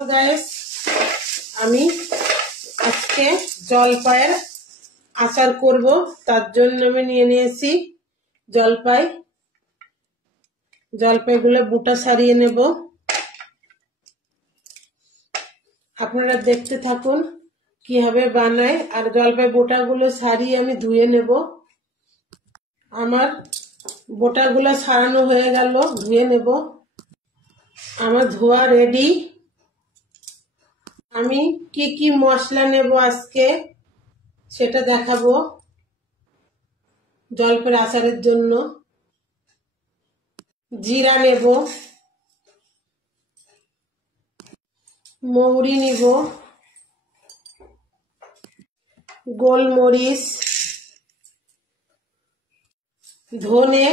Guys, আমি আজকে জলপাইয়ের আচার করব। তার জন্য আমি নিয়ে নিয়েছি জলপাইগুলো বুটা ছাড়িয়ে নেব। আপনারা দেখতে থাকুন কিভাবে বানাই। আর জলপাই বোটাগুলো ছাড়িয়ে আমি ধুয়ে নেব। আমার বোটাগুলো ছাড়ানো হয়ে গেল, ধুয়ে নেব। আমার ধোয়া রেডি। আমি কি কি মশলা নেব আজকে সেটা দেখাবো জলপাইয়ের আচারের জন্য। জিরা নেব, মৌরি নিব, গোলমরিচ, ধনে।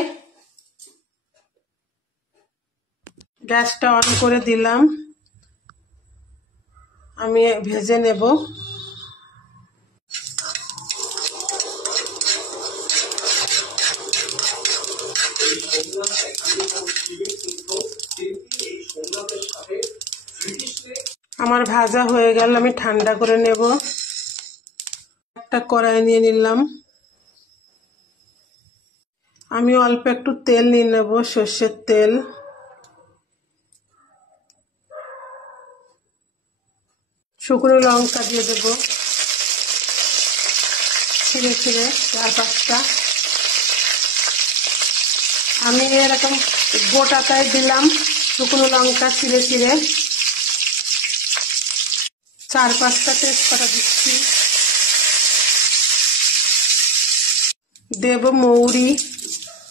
গ্যাসটা অন করে দিলাম, আমি ভেজে নেব। আমার ভাজা হয়ে গেল, আমি ঠান্ডা করে নেব। একটা কড়াই নিয়ে নিলাম। আমি অল্প একটু তেল নিয়ে নেব, সর্ষের তেল। শুকনো লঙ্কা দিয়ে দেব, ছিঁড়ে ছিঁড়ে 4-5টা। আমি এরকম গোটাটাই দিলাম শুকনো লঙ্কা ছিঁড়ে ছিঁড়ে। 4-5টা তেজপাতা দিচ্ছি। দেব মৌরি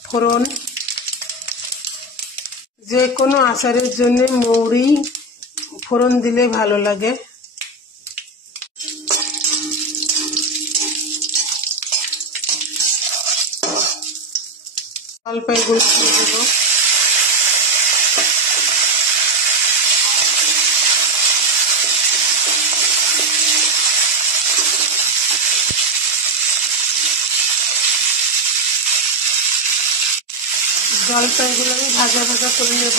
ফোড়ন। যে কোনো আচারের জন্য মৌরি ফোড়ন দিলে ভালো লাগে। জলপাইগুলো দিয়ে দেব। জলপাইগুলো আমি ভাজা ভাজা করে নেব।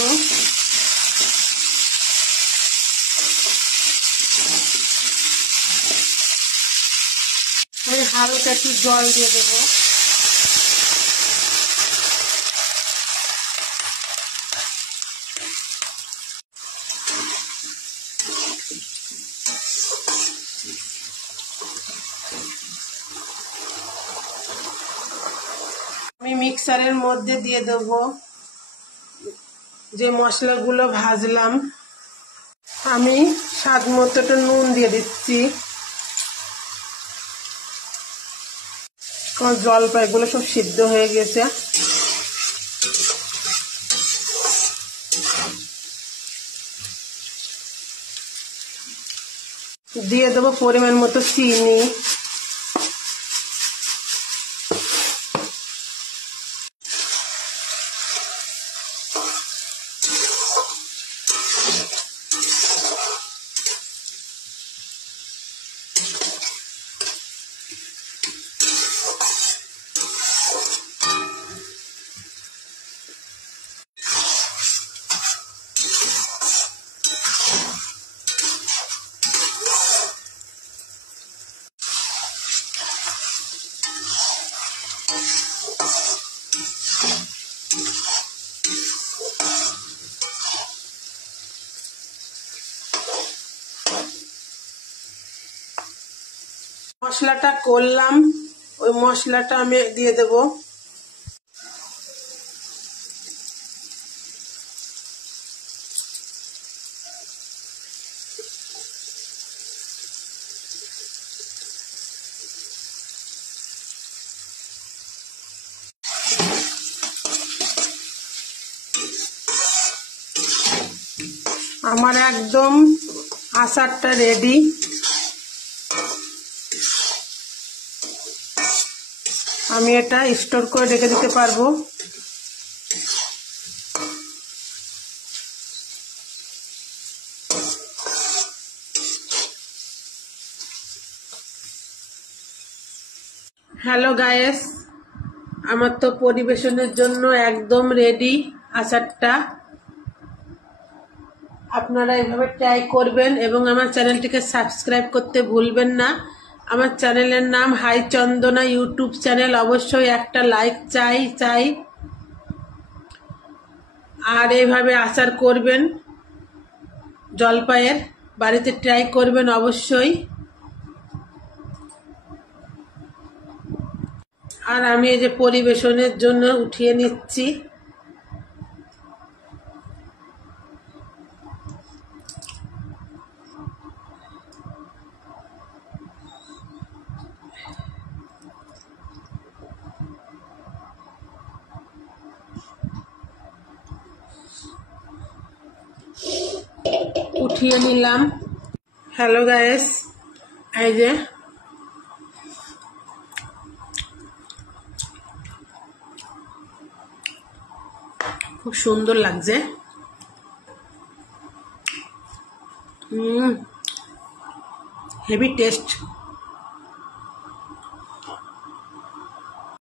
আমি হালকা একটু জল দিয়ে দেবো। আমি মিক্সারের মধ্যে দিয়ে দেব যে মশলাগুলো ভাজলাম। আমি স্বাদ মতো একটু নুন দিয়ে দিচ্ছি। আমার জলপাইগুলো সব সিদ্ধ হয়ে গেছে। দিয়ে দেবো পরিমাণ মতো চিনি। মশলাটা করলাম, ওই মশলাটা আমি দিয়ে দেব। আমার একদম আচারটা রেডি। আমি এটা স্টোর করে রেখে দিতে পারবো। হ্যালো গাইস, আমার তো পরিবেশনের জন্য একদম রেডি আচারটা। আপনারা এভাবে ট্রাই করবেন এবং আমার চ্যানেলটিকে সাবস্ক্রাইব করতে ভুলবেন না। আমার চ্যানেলের নাম হাই চন্দনা ইউটিউব চ্যানেল। অবশ্যই একটা লাইক চাই। আর এইভাবে আচার করবেন, জলপাইয়ের বাড়িতে ট্রাই করবেন অবশ্যই। আর আমি এই যে পরিবেশনের জন্য উঠিয়ে নিচ্ছি। উঠিয়ে নিলাম। হ্যালো গাইস, এই যে খুব সুন্দর লাগছে। Heavy taste.